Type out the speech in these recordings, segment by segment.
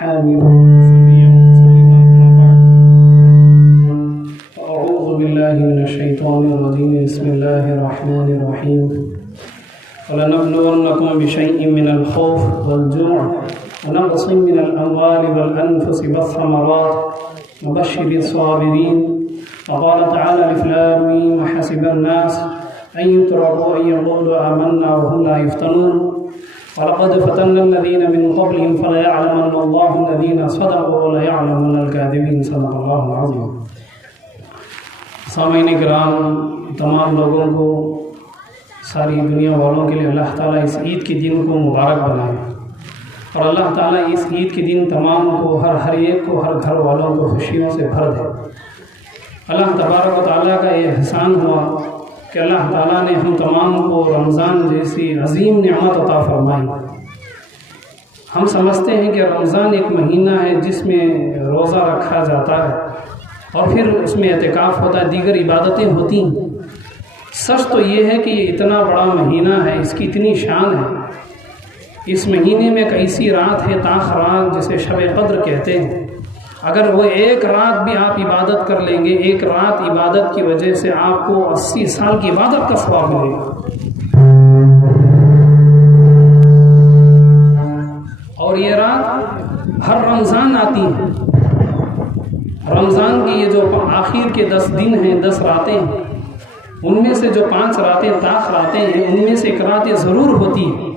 حامل. أعوذ بالله من الشيطان الرجيم. بسم الله الرحمن الرحيم. ولنبلونكم بشيء من الخوف والجوع ونقص من الأموال والأنفس والثمرات وبشر الصابرين. وقال تعالى: ألف لام ميم حسب الناس أن يتركوا أن يقولوا آمنا وهم لا يفتنون ولقد فتنا الذين من قبلهم فليعلمن الله الذين صدقوا وليعلمن الكاذبين. صدق الله العظيم. سامعین کرام، تمام لوگوں کو، ساری دنیا والوں کے لیے اللہ تعالیٰ اس عید کے دن کو مبارک بنائے، اور اللہ تعالیٰ اس عید کے دن تمام کو، ہر ایک کو، ہر گھر والوں کو خوشیوں سے بھر دے. اللہ تبارک و تعالیٰ کا یہ احسان ہوا کہ اللہ تعالیٰ نے ہم تمام کو رمضان جیسی عظیم نعمت عطا فرمائی. ہم سمجھتے ہیں کہ رمضان ایک مہینہ ہے جس میں روزہ رکھا جاتا ہے اور پھر اس میں اعتکاف ہوتا ہے، دیگر عبادتیں ہوتی ہیں. سچ تو یہ ہے کہ یہ اتنا بڑا مہینہ ہے، اس کی اتنی شان ہے. اس مہینے میں ایک ایسی رات ہے طاق رات جسے شب قدر کہتے ہیں. اگر وہ ایک رات بھی آپ عبادت کر لیں گے، ایک رات عبادت کی وجہ سے آپ کو 80 سال کی عبادت کا ثواب ملے گا. اور یہ رات ہر رمضان آتی ہے. رمضان کی یہ جو آخر کے 10 دن ہیں، 10 راتیں ہیں، ان میں سے جو 5 راتیں طاق راتیں ہیں، ان میں سے ایک رات ضرور ہوتی ہے.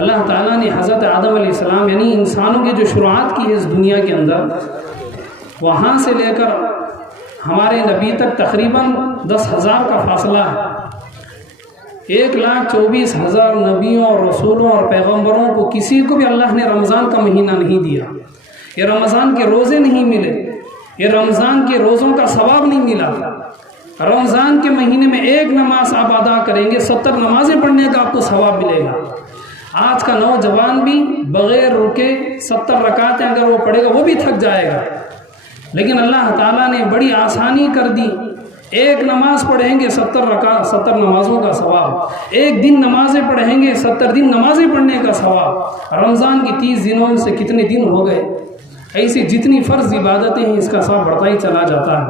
اللہ تعالیٰ نے حضرت آدم علیہ السلام یعنی انسانوں کی جو شروعات کی ہے اس دنیا کے اندر، وہاں سے لے کر ہمارے نبی تک تقریباً 10,000 کا فاصلہ ہے. 1,24,000 نبیوں اور رسولوں اور پیغمبروں کو کسی کو بھی اللہ نے رمضان کا مہینہ نہیں دیا. یہ رمضان کے روزے نہیں ملے، یہ رمضان کے روزوں کا ثواب نہیں ملا. رمضان کے مہینے میں ایک نماز آپ ادا کریں گے، 70 نمازیں پڑھنے کا آپ کو ثواب ملے گا. آج کا نوجوان بھی بغیر رکے 70 رکعتیں اگر وہ پڑھے گا وہ بھی تھک جائے گا. لیکن اللہ تعالیٰ نے بڑی آسانی کر دی. ایک نماز پڑھیں گے 70 رکعت، 70 نمازوں کا ثواب. ایک دن نمازیں پڑھیں گے 70 دن نمازیں پڑھنے کا ثواب. رمضان کی 30 دنوں سے کتنے دن ہو گئے. ایسی جتنی فرض عبادتیں ہیں اس کا ثواب بڑھتا ہی چلا جاتا ہے.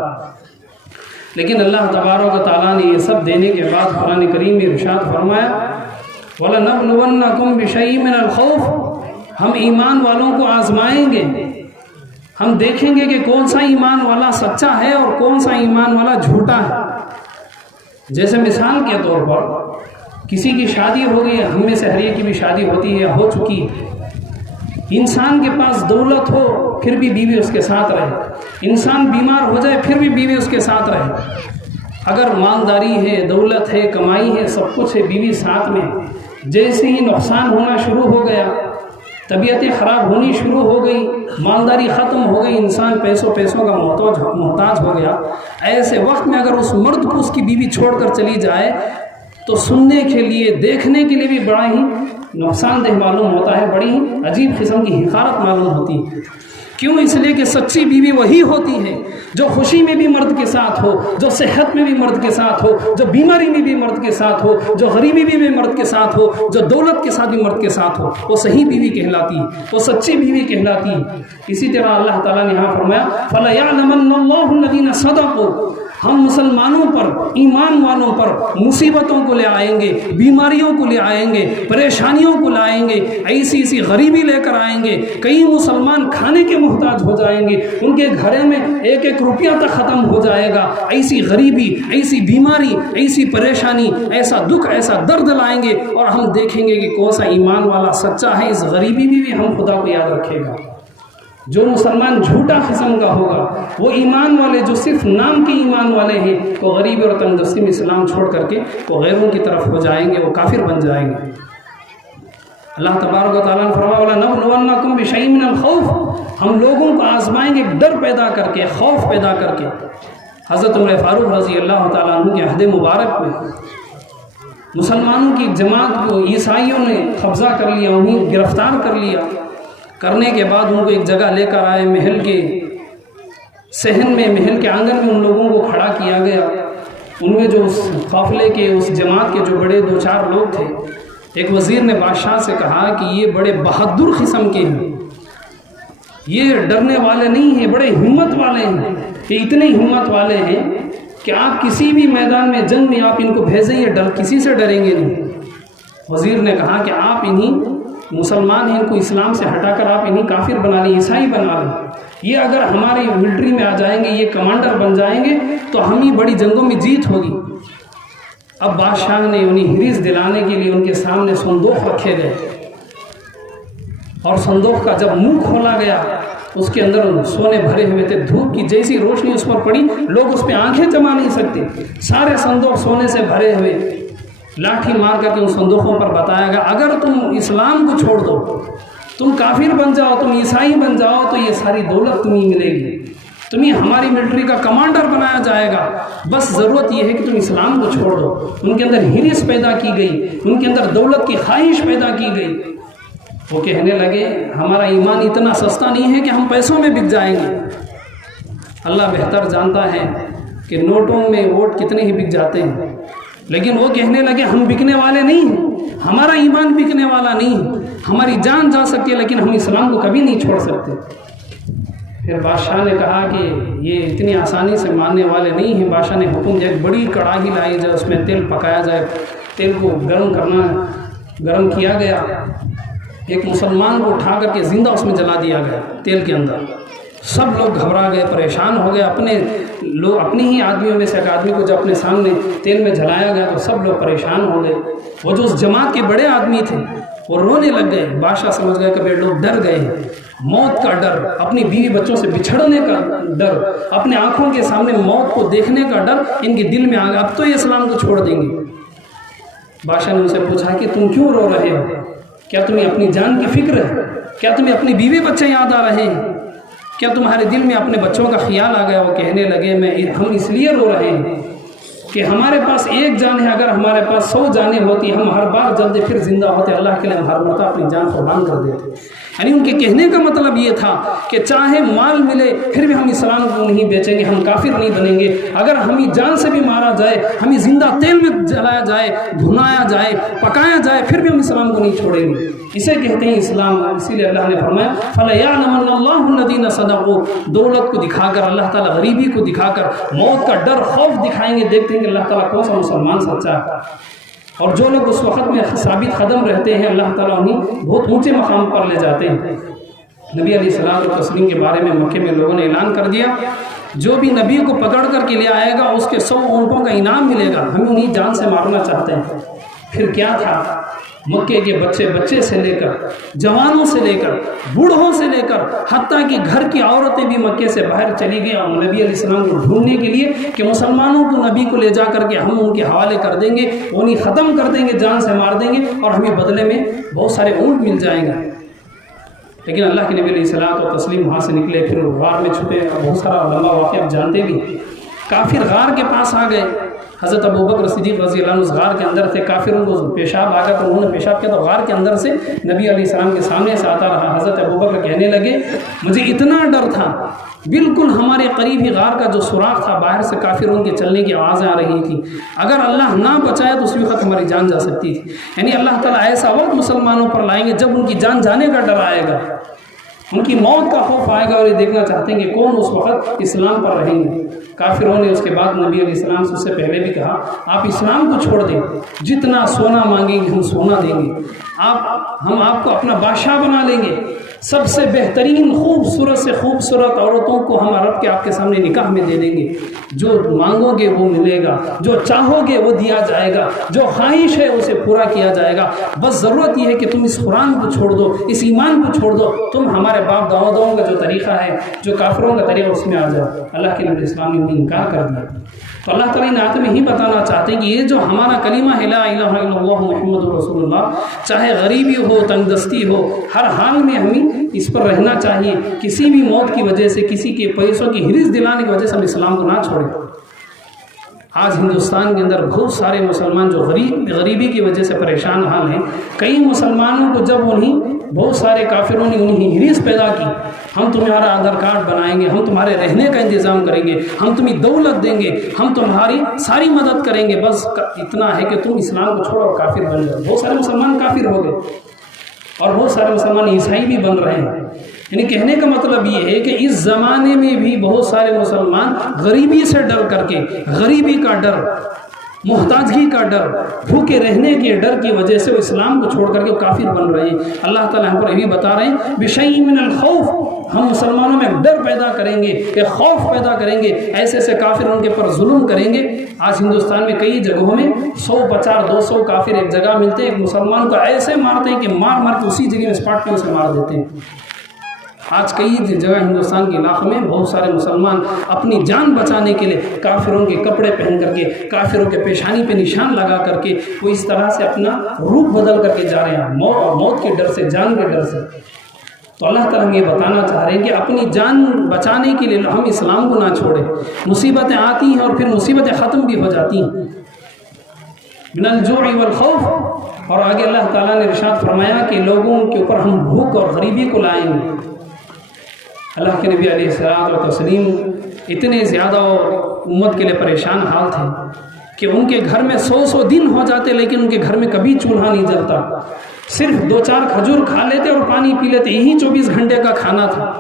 لیکن اللہ تبارک و تعالیٰ نے یہ سب دینے کے بعد قرآن کریم میں ارشاد فرمایا: وَلَنَبْلُوَنَّكُمْ بِشَيْءٍ مِّنَ الْخَوْفِ. ہم ایمان والوں کو آزمائیں گے. ہم دیکھیں گے کہ کون سا ایمان والا سچا ہے اور کون سا ایمان والا جھوٹا ہے. جیسے مثال کے طور پر کسی کی شادی ہو گئی، ہم میں سے ہر ایک کی بھی شادی ہوتی ہے، ہو چکی. انسان کے پاس دولت ہو پھر بھی بیوی اس کے ساتھ رہے، انسان بیمار ہو جائے پھر بھی بیوی اس کے ساتھ رہے. اگر مالداری ہے، دولت ہے، کمائی ہے، سب کچھ ہے، بیوی ساتھ میں. جیسے ہی نقصان ہونا شروع ہو گیا، طبیعتیں خراب ہونی شروع ہو گئی، مالداری ختم ہو گئی، انسان پیسوں کا محتاج ہو گیا، ایسے وقت میں اگر اس مرد کو اس کی بیوی چھوڑ کر چلی جائے تو سننے کے لیے، دیکھنے کے لیے بھی بڑا ہی نقصان دہ معلوم ہوتا ہے، بڑی ہی عجیب قسم کی حقارت معلوم ہوتی ہے. کیوں؟ اس لیے کہ سچی بیوی وہی ہوتی ہے جو خوشی میں بھی مرد کے ساتھ ہو، جو صحت میں بھی مرد کے ساتھ ہو، جو بیماری میں بھی مرد کے ساتھ ہو، جو غریبی میں بھی مرد کے ساتھ ہو، جو دولت کے ساتھ بھی مرد کے ساتھ ہو. وہ صحیح بیوی کہلاتی ہے، وہ سچی بیوی کہلاتی ہے. اسی طرح اللہ تعالیٰ نے یہاں فرمایا: فَلَيَعْلَمَنَّ اللَّهُ الَّذِينَ صَدَقُوا. ہم مسلمانوں پر، ایمان والوں پر مصیبتوں کو لے آئیں گے، بیماریوں کو لے آئیں گے، پریشانیوں کو لائیں گے، ایسی غریبی لے کر آئیں گے. کئی مسلمان کھانے کے محتاج ہو جائیں گے، ان کے گھر میں 1-1 روپیہ تک ختم ہو جائے گا. ایسی غریبی، ایسی بیماری، ایسی پریشانی، ایسا دکھ، ایسا درد لائیں گے. اور ہم دیکھیں گے کہ کون سا ایمان والا سچا ہے. اس غریبی میں بھی ہم خدا کو یاد رکھے گا. جو مسلمان جھوٹا قسم کا ہوگا، وہ ایمان والے جو صرف نام کے ایمان والے ہیں، وہ غریبی اور تنگدستی میں اسلام چھوڑ کر کے وہ غیروں کی طرف ہو جائیں گے، وہ کافر بن جائیں گے. اللہ تبارک و تعالیٰ نے فرمایا: وَلَنَبْلُوَنَّكُمْ بِشَيْءٍ مِّنَ الْخَوْفِ. ہم لوگوں کو آزمائیں گے ڈر پیدا کر کے، خوف پیدا کر کے. حضرت عمر فاروق رضی اللہ تعالیٰ عنہ کے عہد مبارک میں مسلمانوں کی جماعت کو عیسائیوں نے قبضہ کر لیا، انہیں گرفتار کر لیا. کرنے کے بعد ان کو ایک جگہ لے کر آئے، محل کے صحن میں، محل کے آنگن میں ان لوگوں کو کھڑا کیا گیا. ان میں جو اس قافلے کے، اس جماعت کے جو بڑے 2-4 لوگ تھے، ایک وزیر نے بادشاہ سے کہا کہ یہ بڑے بہادر قسم کے ہیں، یہ ڈرنے والے نہیں ہیں، بڑے ہمت والے ہیں، یہ اتنے ہمت والے ہیں کہ آپ کسی بھی میدان میں جنگ میں آپ ان کو بھیجیں، یہ کسی سے ڈریں گے نہیں۔ وزیر نے کہا کہ آپ انہیں مسلمان ہیں، ان کو اسلام سے ہٹا کر آپ انہیں کافر بنا لیں، عیسائی بنا لیں، یہ اگر ہماری ملٹری میں آ جائیں گے، یہ کمانڈر بن جائیں گے تو ہم ہی بڑی جنگوں میں جیت ہوگی۔ اب بادشاہ نے انہیں ہرس دلانے کے لیے ان کے سامنے صندوق رکھے گئے، اور صندوق کا جب منہ کھولا گیا اس کے اندر سونے بھرے ہوئے تھے، دھوپ کی جیسی روشنی اس پر پڑی، لوگ اس پہ آنکھیں جما نہیں سکتے، سارے صندوق سونے سے بھرے ہوئے۔ لاٹھی مار کر کے ان صندوقوں پر بتایا گیا اگر تم اسلام کو چھوڑ دو، تم کافر بن جاؤ، تم عیسائی بن جاؤ تو یہ ساری دولت تمہیں ملے گی، تمہیں ہماری ملٹری کا کمانڈر بنایا جائے گا، بس ضرورت یہ ہے کہ تم اسلام کو چھوڑ دو۔ ان کے اندر ہرس پیدا کی گئی، ان کے اندر دولت کی خواہش پیدا کی گئی۔ وہ کہنے لگے ہمارا ایمان اتنا سستا نہیں ہے کہ ہم پیسوں میں بک جائیں گے۔ اللہ بہتر جانتا ہے کہ نوٹوں میں ووٹ کتنے ہی بک جاتے ہیں، لیکن وہ کہنے لگے ہم بکنے والے نہیں ہیں، ہمارا ایمان بکنے والا نہیں ہے، ہماری جان جا سکتی ہے لیکن ہم اسلام کو کبھی نہیں چھوڑ سکتے۔ پھر بادشاہ نے کہا کہ یہ اتنی آسانی سے ماننے والے نہیں ہیں۔ بادشاہ نے حکم دیا ایک بڑی کڑاہی لائی جائے، اس میں تیل پکایا جائے، تیل کو گرم کیا گیا، ایک مسلمان کو اٹھا کر کے زندہ اس میں جلا دیا گیا تیل کے اندر۔ سب لوگ گھبرا گئے، پریشان ہو گئے، اپنی ہی آدمیوں میں سے ایک آدمی کو جب اپنے سامنے تیل میں جلایا گیا تو سب لوگ پریشان ہو گئے۔ وہ جو اس جماعت کے بڑے آدمی تھے وہ رونے لگ گئے۔ بادشاہ سمجھ گئے کہ لوگ ڈر گئے ہیں، موت کا ڈر، اپنی بیوی بچوں سے بچھڑنے کا ڈر، اپنے آنکھوں کے سامنے موت کو دیکھنے کا ڈر ان کے دل میں آ گیا، اب تو یہ اسلام کو چھوڑ دیں گے۔ بادشاہ نے ان سے پوچھا کہ تم کیوں رو رہے ہو؟ کیا تمہیں اپنی جان کی فکر ہے؟ کیا تمہیں اپنی بیوی بچے یاد آ رہے ہیں؟ کیا تمہارے دل میں اپنے بچوں کا خیال آ گیا؟ وہ کہنے لگے ہم اس لیے رو رہے ہیں کہ ہمارے پاس ایک جان ہے، اگر ہمارے پاس 100 جانیں ہوتی ہم ہر بار جلدی پھر زندہ ہوتے، اللہ کے لیے ہم ہر مرتبہ اپنی جان قربان کر دیتے۔ یعنی ان کے کہنے کا مطلب یہ تھا کہ چاہے مال ملے پھر بھی ہم اسلام کو نہیں بیچیں گے، ہم کافر نہیں بنیں گے، اگر ہمیں جان سے بھی مارا جائے، ہمیں زندہ تیل میں جلایا جائے، بھنایا جائے، پکایا جائے، پھر بھی ہم اسلام کو نہیں چھوڑیں گے۔ اسے کہتے ہیں اسلام۔ اسی لیے اللہ نے فرمایا فَلَيَعْلَمَنَّ اللَّهُ الَّذِينَ صَدَقُوا، دولت کو دکھا کر، اللہ تعالیٰ غریبی کو دکھا کر، موت کا ڈر خوف دکھائیں گے، دیکھتے ہیں کہ اللہ تعالیٰ کون سا مسلمان سچا ہے۔ اور جو لوگ اس وقت میں ثابت قدم رہتے ہیں اللہ تعالیٰ انہیں بہت اونچے مقام پر لے جاتے ہیں۔ نبی علیہ السلام و تسلیم کے بارے میں مکے میں لوگوں نے اعلان کر دیا جو بھی نبی کو پکڑ کر کے لے آئے گا اس کے 100 اونٹوں کا انعام ملے گا، ہمیں انہیں جان سے مارنا چاہتے ہیں۔ پھر کیا تھا، مکے کے بچے سے لے کر، جوانوں سے لے کر، بوڑھوں سے لے کر، حتیٰ کہ گھر کی عورتیں بھی مکے سے باہر چلی گئی اور نبی علیہ السلام کو ڈھونڈنے کے لیے کہ مسلمانوں کو نبی کو لے جا کر کے ہم ان کے حوالے کر دیں گے، انہیں ختم کر دیں گے، جان سے مار دیں گے اور ہمیں بدلے میں بہت سارے اونٹ مل جائیں گے۔ لیکن اللہ کے نبی علیہ السلام و تسلیم وہاں سے نکلے، پھر غار میں چھپے، بہت سارا لمبا واقعہ آپ جانتے بھی۔ کافر غار کے پاس آ گئے، حضرت ابوبکر صدیق رضی اللہ عنہ اس غار کے اندر تھے، کافروں کو پیشاب آ گیا تو انہوں نے پیشاب کیا تو غار کے اندر سے نبی علیہ السلام کے سامنے سے آتا رہا۔ حضرت ابوبکر کہنے لگے مجھے اتنا ڈر تھا، بالکل ہمارے قریب ہی غار کا جو سوراخ تھا، باہر سے کافروں کے چلنے کی آوازیں آ رہی تھیں، اگر اللہ نہ بچایا تو اسی وقت ہماری جان جا سکتی تھی۔ یعنی اللہ تعالیٰ ایسا وقت مسلمانوں پر لائیں گے جب ان کی جان جانے کا ڈر آئے گا، ان کی موت کا خوف آئے گا، اور یہ دیکھنا چاہتے ہیں کہ کون اس وقت اسلام پر رہیں گے۔ کافروں نے اس کے بعد نبی علیہ السلام سے اس سے پہلے بھی کہا آپ اسلام کو چھوڑ دیں، جتنا سونا مانگیں گے ہم سونا دیں گے، ہم آپ کو اپنا بادشاہ بنا لیں گے، سب سے بہترین خوبصورت سے خوبصورت عورتوں کو ہم عرب کے آپ کے سامنے نکاح میں دے دیں گے، جو مانگو گے وہ ملے گا، جو چاہو گے وہ دیا جائے گا، جو خواہش ہے اسے پورا کیا جائے گا، بس ضرورت یہ ہے کہ تم اس قرآن کو چھوڑ دو، اس ایمان کو چھوڑ دو، تم ہمارے باپ داؤدوں کا جو طریقہ ہے، جو کافروں کا طریقہ اس میں آ جاؤ۔ اللہ کے نبی اسلام نے انہیں انکار کر دیا۔ تو اللہ تعالیٰ نے آیت میں ہی بتانا چاہتے ہیں کہ یہ جو ہمارا کلمہ ہے لا الہ الا اللہ محمد رسول اللہ، چاہے غریبی ہو، تنگ دستی ہو، ہر حال میں ہمیں اس پر رہنا چاہیے، کسی بھی موت کی وجہ سے، کسی کے پیسوں کی ہرس دلانے کی وجہ سے ہم اسلام کو نہ چھوڑیں۔ آج ہندوستان کے اندر بہت سارے مسلمان جو غریبی کی وجہ سے پریشان حال ہیں، کئی مسلمانوں کو جب بہت سارے کافروں نے انہیں ہرس پیدا کی، ہم تمہارا آدھار کارڈ بنائیں گے، ہم تمہارے رہنے کا انتظام کریں گے، ہم تمہیں دولت دیں گے، ہم تمہاری ساری مدد کریں گے، بس اتنا ہے کہ تم اسلام کو چھوڑو اور کافر بن جاؤ۔ بہت سارے مسلمان کافر ہو گئے اور بہت سارے مسلمان عیسائی بھی بن رہے ہیں۔ یعنی کہنے کا مطلب یہ ہے کہ اس زمانے میں بھی بہت سارے مسلمان غریبی سے ڈر کر کے، غریبی کا ڈر، محتاجگی کا ڈر، بھوکے رہنے کے ڈر کی وجہ سے وہ اسلام کو چھوڑ کر کے کافر بن رہے ہیں۔ اللہ تعالیٰ ہم پر یہ بھی بتا رہے ہیں بِشَيْءٍ مِّنَ الْخَوْفِ، ہم مسلمانوں میں ڈر پیدا کریں گے، ایک خوف پیدا کریں گے، ایسے ایسے کافر ان کے پر ظلم کریں گے۔ آج ہندوستان میں کئی جگہوں میں 150-200 کافر ایک جگہ ملتے ہیں، ایک مسلمان کو ایسے مارتے ہیں کہ مار مار کے اسی جگہ میں اسپاٹ پہ اسے مار دیتے ہیں۔ آج کئی جگہ ہندوستان کے علاقوں میں بہت سارے مسلمان اپنی جان بچانے کے لیے کافروں کے کپڑے پہن کر کے، کافروں کے پیشانی پہ نشان لگا کر کے وہ اس طرح سے اپنا روپ بدل کر کے جا رہے ہیں، موت کے ڈر سے، جان کے ڈر سے۔ تو اللہ تعالیٰ یہ بتانا چاہ رہے ہیں کہ اپنی جان بچانے کے لیے ہم اسلام کو نہ چھوڑیں۔ مصیبتیں آتی ہیں اور پھر مصیبتیں ختم بھی ہو جاتی ہیں، من الجوع والخوف۔ اور آگے اللہ تعالیٰ نے ارشاد فرمایا کہ لوگوں کے اوپر ہم بھوک اور غریبی کو لائیں گے۔ اللہ کے نبی علیہ الصلوۃ والتسلیم اتنے زیادہ امت کے لیے پریشان حال تھے کہ ان کے گھر میں 100 دن ہو جاتے لیکن ان کے گھر میں کبھی چولہا نہیں جلتا، صرف 2-4 کھجور کھا لیتے اور پانی پی لیتے، یہی 24 گھنٹے کا کھانا تھا۔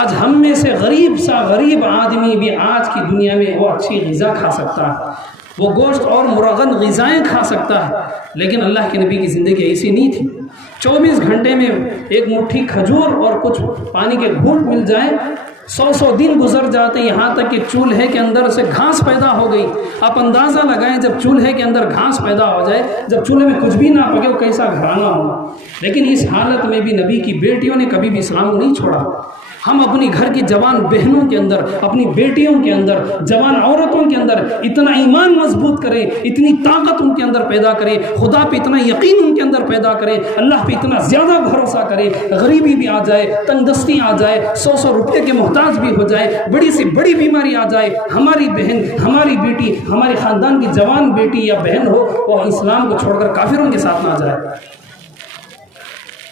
آج ہم میں سے غریب آدمی بھی آج کی دنیا میں وہ اچھی غذا کھا سکتا ہے، وہ گوشت اور مرغن غذائیں کھا سکتا ہے، لیکن اللہ کے نبی کی زندگی ایسی نہیں تھی۔ 24 گھنٹے میں ایک مٹھی کھجور اور کچھ پانی کے گھونٹ مل جائیں، 100 دن گزر جاتے، یہاں تک کہ چولہے کے اندر سے گھاس پیدا ہو گئی۔ آپ اندازہ لگائیں جب چولہے کے اندر گھاس پیدا ہو جائے، جب چولہے میں کچھ بھی نہ پکے وہ کیسا گھرانا ہوگا۔ لیکن اس حالت میں بھی نبی کی بیٹیوں نے کبھی بھی اسلام کو نہیں چھوڑا۔ ہم اپنی گھر کی جوان بہنوں کے اندر، اپنی بیٹیوں کے اندر، جوان عورتوں کے اندر اتنا ایمان مضبوط کریں، اتنی طاقت ان کے اندر پیدا کریں، خدا پہ اتنا یقین ان کے اندر پیدا کریں، اللہ پہ اتنا زیادہ بھروسہ کریں، غریبی بھی آ جائے، تنگ دستی آ جائے، 100 روپے کے محتاج بھی ہو جائے، بڑی سے بڑی بیماری آ جائے، ہماری بہن، ہماری بیٹی، ہمارے خاندان کی جوان بیٹی یا بہن ہو وہ اسلام کو چھوڑ کر کافروں کے ساتھ نہ جائے۔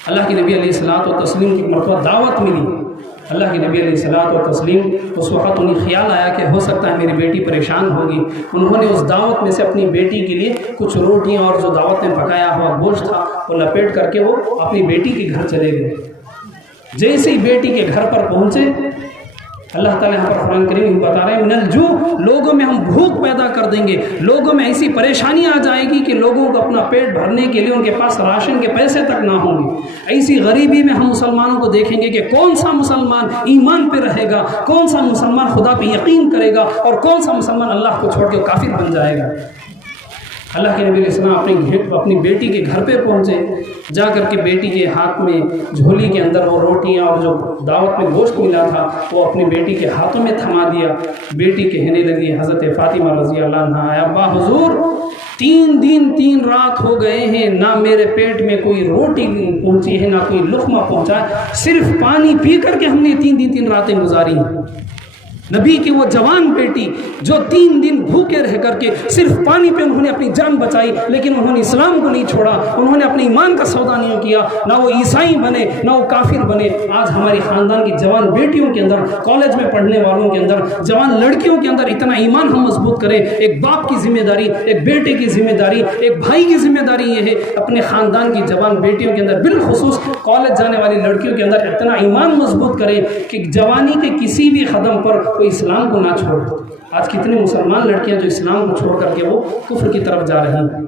اللہ کے نبی علیہ الصلوۃ والتسلیم کی مرتبہ دعوت ملی۔ اللہ کے نبی علیہ الصلوۃ والتسلیم اس وقت انہیں خیال آیا کہ ہو سکتا ہے میری بیٹی پریشان ہوگی۔ انہوں نے اس دعوت میں سے اپنی بیٹی کے لیے کچھ روٹیاں اور جو دعوت میں پکایا ہوا گوشت تھا وہ لپیٹ کر کے وہ اپنی بیٹی کے گھر چلے گئے۔ جیسے ہی بیٹی کے گھر پر پہنچے، اللہ تعالیٰ یہاں پر قرآن کریم میں بتا رہے ہیں من الجوع، لوگوں میں ہم بھوک پیدا کر دیں گے، لوگوں میں ایسی پریشانی آ جائے گی کہ لوگوں کو اپنا پیٹ بھرنے کے لیے ان کے پاس راشن کے پیسے تک نہ ہوں گے۔ ایسی غریبی میں ہم مسلمانوں کو دیکھیں گے کہ کون سا مسلمان ایمان پہ رہے گا، کون سا مسلمان خدا پہ یقین کرے گا اور کون سا مسلمان اللہ کو چھوڑ کے کافر بن جائے گا۔ اللہ کے نبی علیہ السلام اپنی بیٹی کے گھر پہ پہنچے، جا کر کے بیٹی کے ہاتھ میں جھولی کے اندر وہ روٹیاں اور جو دعوت میں گوشت ملا تھا وہ اپنی بیٹی کے ہاتھوں میں تھما دیا۔ بیٹی کہنے لگی، حضرت فاطمہ رضی اللہ عنہا، ابا حضور 3 دن 3 رات ہو گئے ہیں، نہ میرے پیٹ میں کوئی روٹی پہنچی ہے، نہ کوئی لقمہ پہنچا ہے، صرف پانی پی کر کے ہم نے 3 دن 3 راتیں گزاری ہیں۔ نبی کی وہ جوان بیٹی جو 3 دن بھوکے رہ کر کے صرف پانی پہ انہوں نے اپنی جان بچائی، لیکن انہوں نے اسلام کو نہیں چھوڑا، انہوں نے اپنے ایمان کا سودا نہیں کیا، نہ وہ عیسائی بنے نہ وہ کافر بنے۔ آج ہماری خاندان کی جوان بیٹیوں کے اندر، کالج میں پڑھنے والوں کے اندر، جوان لڑکیوں کے اندر اتنا ایمان ہم مضبوط کریں۔ ایک باپ کی ذمہ داری، ایک بیٹے کی ذمہ داری، ایک بھائی کی ذمہ داری یہ ہے اپنے خاندان کی جوان بیٹیوں کے اندر، بالخصوص کالج جانے والی لڑکیوں کے اندر اتنا ایمان مضبوط کریں کہ جوانی کے کسی بھی قدم پر کوئی اسلام کو نہ چھوڑ۔ آج کتنے مسلمان لڑکیاں جو اسلام کو چھوڑ کر کے وہ کفر کی طرف جا رہی ہیں۔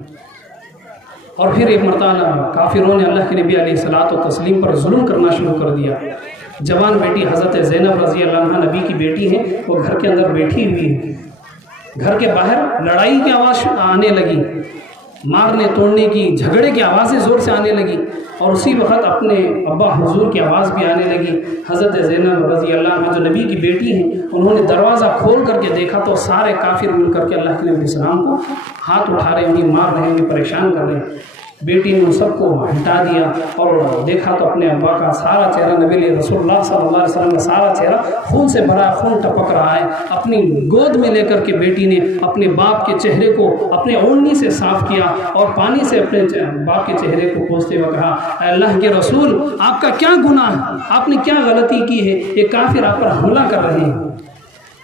اور پھر ایک مرتبہ کافروں نے اللہ کے نبی علیہ الصلوۃ والتسلیم پر ظلم کرنا شروع کر دیا۔ جوان بیٹی حضرت زینب رضی اللہ عنہا نبی کی بیٹی ہیں، وہ گھر کے اندر بیٹھی ہوئی ہے، گھر کے باہر لڑائی کی آواز آنے لگی، مارنے توڑنے کی، جھگڑے کی آوازیں زور سے آنے لگی، اور اسی وقت اپنے ابا حضور کی آواز بھی آنے لگی۔ حضرت زینب رضی اللہ عنہ جو نبی کی بیٹی ہیں، انہوں نے دروازہ کھول کر کے دیکھا تو سارے کافر مل کر کے اللہ کے نبی السلام کو ہاتھ اٹھا رہے ہیں، انہیں مار رہے ہیں، انہیں پریشان کر رہے ہیں۔ بیٹی نے ان سب کو ہٹا دیا اور دیکھا تو اپنے ابا کا سارا چہرہ، نبی رسول اللہ صلی اللہ علیہ وسلم کا سارا چہرہ خون سے بھرا، خون ٹپک رہا ہے۔ اپنی گود میں لے کر کے بیٹی نے اپنے باپ کے چہرے کو اپنے اوڑھنی سے صاف کیا اور پانی سے اپنے باپ کے چہرے کو پوچھتے ہوئے کہا، اے اللہ کے رسول، آپ کا کیا گناہ ہے؟ آپ نے کیا غلطی کی ہے؟ یہ کافر آپ پر حملہ کر رہے ہیں۔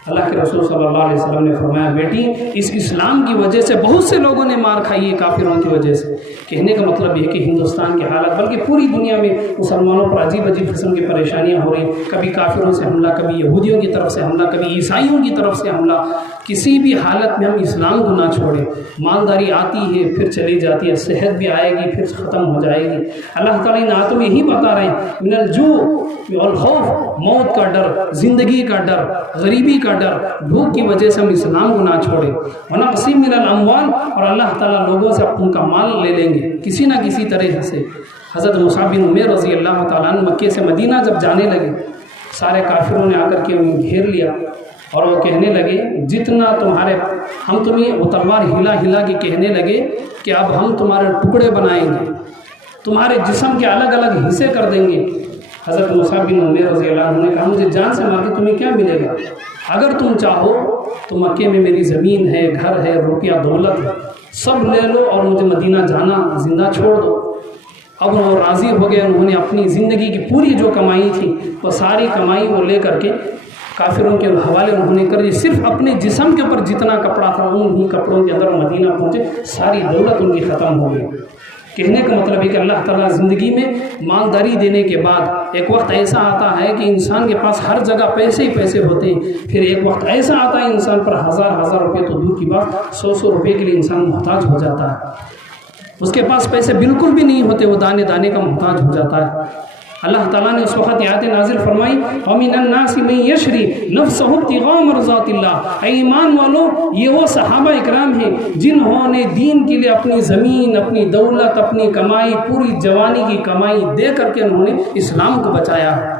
اللہ کے رسول صلی اللہ علیہ وسلم نے فرمایا بیٹی اس اسلام کی وجہ سے بہت سے لوگوں نے مار کھائی ہے کافروں کی وجہ سے۔ کہنے کا مطلب یہ کہ ہندوستان کی حالت بلکہ پوری دنیا میں مسلمانوں پر عجیب عجیب قسم کی پریشانیاں ہو رہی ہیں، کبھی کافروں سے حملہ، کبھی یہودیوں کی طرف سے حملہ، کبھی عیسائیوں کی طرف سے حملہ۔ کسی بھی حالت میں ہم اسلام کو نہ چھوڑیں۔ مالداری آتی ہے پھر چلی جاتی ہے، صحت بھی آئے گی پھر ختم ہو جائے گی۔ اللہ تعالیٰ ان آیتوں میں یہی بتا رہے ہیں من الجوع والخوف، موت کا ڈر، زندگی کا ڈر، غریبی کا ڈر، بھوک کی وجہ سے ہم اسلام کو نہ چھوڑیں۔ ونقص من الاموال، اور اللہ تعالیٰ لوگوں سے ان کا مال لے لیں گے کسی نہ کسی طرح سے۔ حضرت مصعب بن عمیر رضی اللہ تعالیٰ عنہ مکے سے مدینہ جب جانے لگے، سارے کافروں نے آ کر کے انہیں گھیر لیا اور وہ کہنے لگے جتنا تمہارے، ہم تمہیں وہ تلوار ہلا ہلا کے کہنے لگے کہ اب ہم تمہارے ٹکڑے بنائیں گے، تمہارے جسم کے الگ الگ حصے کر دیں گے۔ حضرت مصعب بن عمیر رضی اللہ عنہ نے کہا مجھے جان سے مار کے تمہیں کیا ملے گا؟ اگر تم چاہو تو مکے میں میری زمین ہے، گھر ہے، روپیہ دولت ہے، سب لے لو اور مجھے مدینہ جانا زندہ چھوڑ دو۔ اب وہ راضی ہو گئے، انہوں نے اپنی زندگی کی پوری جو کمائی تھی وہ ساری کمائی وہ لے کر کے کافروں کے حوالے انہوں نے کر دی۔ صرف اپنے جسم کے اوپر جتنا کپڑا تھا انہی کپڑوں کے اندر مدینہ پہنچے، ساری دولت ان کی ختم ہو گئی۔ کہنے کا مطلب ہے کہ اللہ تعالیٰ زندگی میں مالداری دینے کے بعد ایک وقت ایسا آتا ہے کہ انسان کے پاس ہر جگہ پیسے ہی پیسے ہوتے ہیں، پھر ایک وقت ایسا آتا ہے انسان پر ہزار روپے تو دور کی بات 100 روپے کے لیے انسان محتاج ہو جاتا ہے، اس کے پاس پیسے بالکل بھی نہیں ہوتے، وہ دانے دانے کا محتاج ہو جاتا ہے۔ اللہ تعالیٰ نے اس وقت آیت نازل فرمائی وَمِنَ النَّاسِ مَن يَشْرِي نَفْسَهُ ابْتِغَاءَ مَرْضَاتِ اللَّهِ، اے ایمان والو یہ وہ صحابہ اکرام ہیں جنہوں نے دین کے لیے اپنی زمین، اپنی دولت، اپنی کمائی، پوری جوانی کی کمائی دے کر کے انہوں نے اسلام کو بچایا ہے۔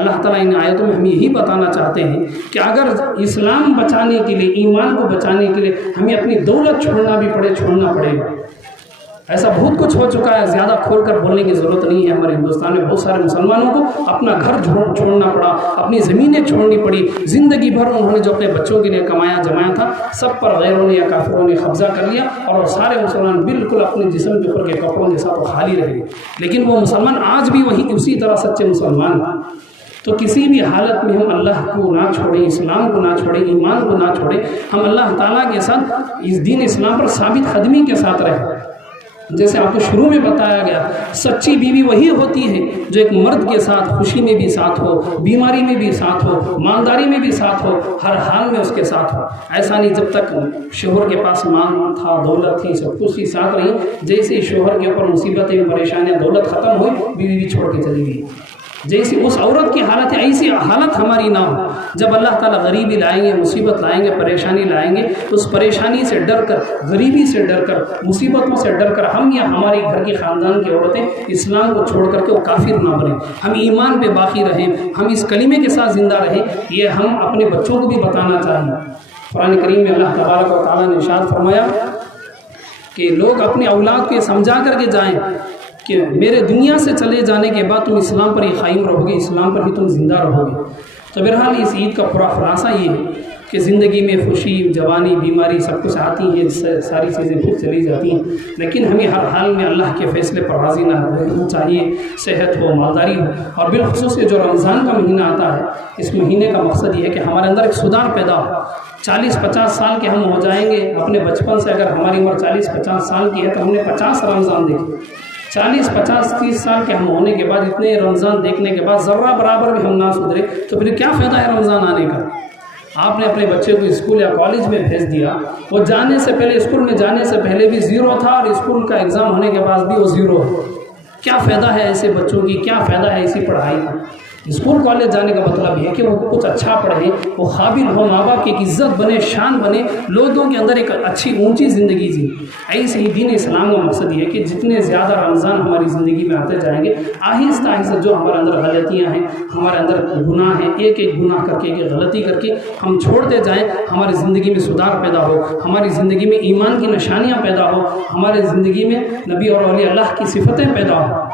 اللہ تعالیٰ ان آیتوں میں ہمیں یہی بتانا چاہتے ہیں کہ اگر اسلام بچانے کے لیے، ایمان کو بچانے کے لیے ہمیں اپنی دولت چھوڑنا بھی پڑے، چھوڑنا پڑے گا۔ ایسا بہت کچھ ہو چکا ہے، زیادہ کھول کر بولنے کی ضرورت نہیں ہے۔ ہمارے ہندوستان میں بہت سارے مسلمانوں کو اپنا گھر چھوڑنا پڑا، اپنی زمینیں چھوڑنی پڑی، زندگی بھر انہوں نے جو اپنے بچوں کے لیے کمایا جمایا تھا سب پر غیروں نے یا کافروں نے قبضہ کر لیا، اور وہ سارے مسلمان بالکل اپنے جسم کے اوپر کے کپڑوں کے ساتھ خالی رہ گئے۔ لیکن وہ مسلمان آج بھی وہی اسی طرح سچے مسلمان ہیں۔ تو کسی بھی حالت میں ہم اللہ کو نہ چھوڑیں، اسلام کو نہ چھوڑیں، ایمان کو نہ چھوڑیں، ہم اللہ تعالیٰ کے ساتھ اس دین اسلام پر ثابت قدمی کے ساتھ رہیں۔ جیسے آپ کو شروع میں بتایا گیا سچی بیوی وہی ہوتی ہے جو ایک مرد کے ساتھ خوشی میں بھی ساتھ ہو، بیماری میں بھی ساتھ ہو، مالداری میں بھی ساتھ ہو، ہر حال میں اس کے ساتھ ہو۔ ایسا نہیں جب تک شوہر کے پاس مال تھا، دولت تھی، سب کچھ ہی ساتھ رہی، جیسے ہی شوہر کے اوپر مصیبتیں، پریشانیاں، دولت ختم ہوئی بیوی بھی چھوڑ کے چلی گئی۔ جیسی اس عورت کی حالت ہے ایسی حالت ہماری نہ ہو۔ جب اللہ تعالیٰ غریبی لائیں گے، مصیبت لائیں گے، پریشانی لائیں گے تو اس پریشانی سے ڈر کر، غریبی سے ڈر کر، مصیبتوں سے ڈر کر ہم یا ہماری گھر کی خاندان کی عورتیں اسلام کو چھوڑ کر کے وہ کافر نہ بنیں، ہم ایمان پہ باقی رہیں، ہم اس کلمے کے ساتھ زندہ رہیں۔ یہ ہم اپنے بچوں کو بھی بتانا چاہیے۔ قرآن کریم میں اللہ تبارک و تعالیٰ نے ارشاد فرمایا کہ لوگ اپنے اولاد کو یہ سمجھا کر کے جائیں کہ میرے دنیا سے چلے جانے کے بعد تم اسلام پر ہی قائم رہو گے، اسلام پر ہی تم زندہ رہو گے۔ تو بہرحال اس عید کا پورا خلاصہ یہ ہے کہ زندگی میں خوشی، جوانی، بیماری سب کچھ آتی ہیں، ساری چیزیں پھر چلی جاتی ہیں، لیکن ہمیں ہر حال میں اللہ کے فیصلے پر راضی نہ رہنا چاہیے، صحت ہو، مالداری ہو۔ اور بالخصوص یہ جو رمضان کا مہینہ آتا ہے، اس مہینے کا مقصد یہ ہے کہ ہمارے اندر ایک سدھار پیدا ہو۔ 40-50 سال کے ہم ہو جائیں گے، اپنے بچپن سے اگر ہماری عمر 40-50 سال کی ہے تو ہم نے 50 رمضان دیکھے۔ 40-50-30 سال کے ہم ہونے کے بعد اتنے رمضان دیکھنے کے بعد ذرہ برابر بھی ہم نہ سدھرے تو پھر کیا فائدہ ہے رمضان آنے کا؟ آپ نے اپنے بچے کو اسکول یا کالج میں بھیج دیا، وہ جانے سے پہلے، اسکول میں جانے سے پہلے بھی 0 تھا اور اسکول کا ایگزام ہونے کے بعد بھی وہ 0 ہے۔ کیا فائدہ ہے ایسے بچوں کی، کیا فائدہ ہے ایسی پڑھائی کا؟ اسکول کالج جانے کا مطلب یہ ہے کہ وہ کچھ اچھا پڑھیں، وہ قابل ہو، ماں باپ کی ایک عزت بنے، شان بنے، لوگوں کے اندر ایک اچھی اونچی زندگی جی۔ ایسے ہی دین اسلام کا مقصد یہ ہے کہ جتنے زیادہ رمضان ہماری زندگی میں آتے جائیں گے، آہستہ آہستہ جو ہمارے اندر غلطیاں ہیں، ہمارے اندر گناہ ہیں، ایک ایک گناہ کر کے، ایک غلطی کر کے ہم چھوڑتے جائیں، ہماری زندگی میں سدھار پیدا ہو، ہماری زندگی میں ایمان کی نشانیاں پیدا ہو، ہماری زندگی میں نبی اور اولیاء اللہ کی صفتیں پیدا ہو۔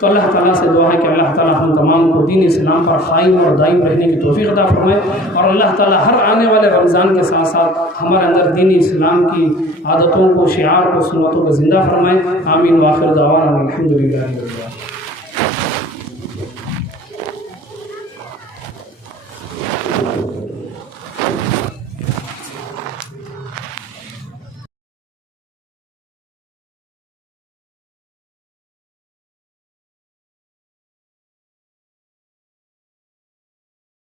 تو اللہ تعالیٰ سے دعا ہے کہ اللہ تعالیٰ ہم تمام کو دین اسلام پر قائم اور دائم رہنے کی توفیق عطا فرمائے، اور اللہ تعالیٰ ہر آنے والے رمضان کے ساتھ ساتھ ہمارے اندر دین اسلام کی عادتوں کو، شعار کو، سنتوں کو زندہ فرمائے۔ آمین۔ وآخر دعوانا الحمدللہ رب العالمین۔